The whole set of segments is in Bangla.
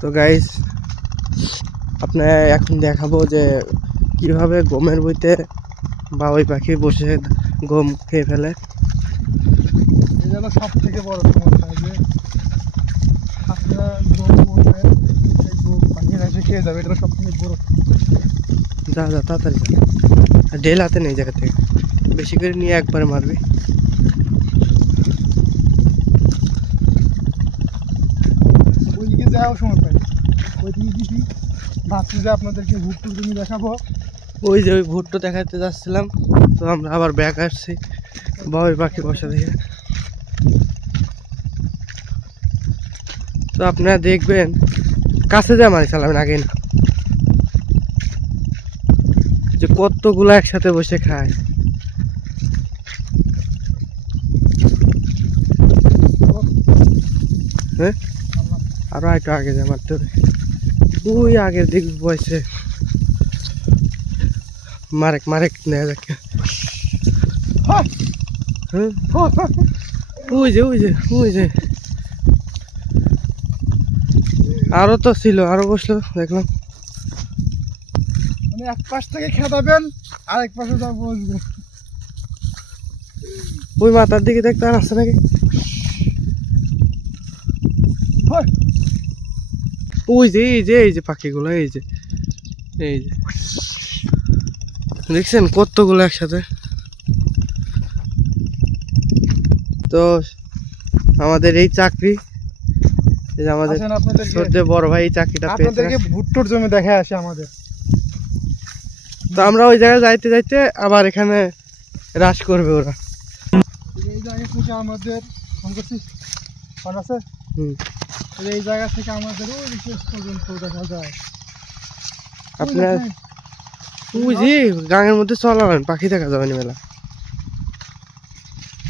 তো গাইস আপনার এখন দেখাবো যে কিভাবে গমের বইতে বাবুই পাখি বসে গম খেয়ে ফেলে। সব থেকে বড় সমস্যা যে আপনারা গম বলবেন সেই গম পাখিরা এসে খেয়ে যাবে, এটা সব থেকে বড়। যা যা তাড়াতাড়ি যা, আর ডেল হাতে নেই জায়গা থেকে, বেশি করে নিয়ে একবারে মারবি। ওইদিকে যাওয়ার সময় পাই, ওইদিকে দিদি ভাবছি যে আপনাদেরকে ভুট্টুর জমি দেখাবো। ওই যে ওই ভুট্টো দেখাতে যাচ্ছিলাম, তো আমরা আবার ব্যাক আসছি বাবুই পাখি বসা দেখে। তো আপনারা দেখবেন, কাছে যা মারি চালাবেন আগে না, যে কতগুলো একসাথে বসে খায়। হ্যাঁ আরো একটু আগে যা মারতে হবে, ওই আগের দিক বসে মারেক মারেক নেওয়া যাক। হ্যাঁ ওই যে ওই যে ওই যে আরো তো ছিল, আরো বসলো দেখলাম। মানে এক পাশ থেকে খেদাবেন আরেক পাশে যা বসবে। ওই মাথার দিকে দেখতে আর আসছে নাকি? ওই যে এই যে এই যে পাখিগুলো, এই যে এই যে দেখছেন কতগুলো একসাথে। তো আমাদের এই চাকরি, এই যে আমাদের ছোট বড় ভাই এই চাকরিটা পেয়েছে। আপনাদেরকে ভুট্টোর জমি দেখে আসে আমাদের। তো আমরা ওই জায়গায় যাইতে যাইতে আবার এখানে হ্রাস করবে ওরা। এই জায়গা থেকে আমাদের আছে, এই জায়গা থেকে আমাদের ওই বিশেষ পর্যন্ত দেখা যায়। আপনার ওই যে গাঙের মধ্যে চলাবেন, পাখি দেখা যাবে না মেলা।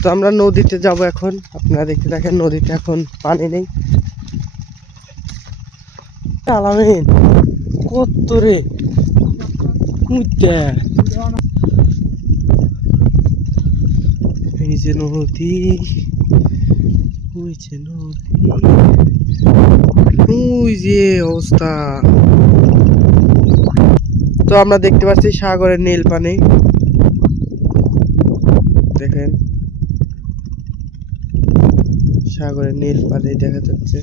তো আমরা নদীতে যাব এখন, আপনারা দেখতে দেখেন নদীতে এখন পানি নেই। চালাবেন কত রে এই যে নদী, ওই যে নদী, ওই যে অবস্থা। তো আমরা দেখতে পাচ্ছি সাগরের নীল পানি, দেখেন সাগরের নীল পানি দেখা যাচ্ছে।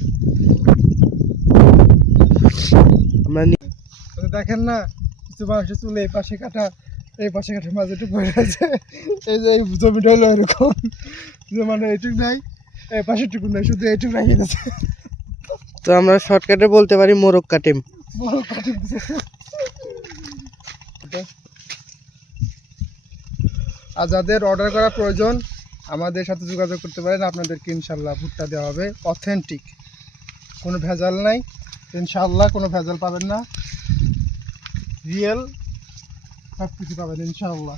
আমরা দেখেন না, কিছু মানুষের চুল এই পাশে কাটা, এই পাশে কাটা, মাঝে একটু পড়ে আছে। এই যে এই জমিটা হলো এরকম যে মানে এইটুক নাই, এই পাশেরটুকু নাই, শুধু এইটুকু রাখি গেছে। তো আমরা শর্টকাটে বলতে পারি মোরগ কাটিম। আর যাদের অর্ডার করা প্রয়োজন আমাদের সাথে যোগাযোগ করতে পারেন, আপনাদেরকে ইনশাল্লাহ ভুট্টা দেওয়া হবে অথেন্টিক, কোনো ভেজাল নাই ইনশাল্লাহ, কোনো ভেজাল পাবেন না, রিয়েল সব কিছু পাবেন ইনশাল্লাহ।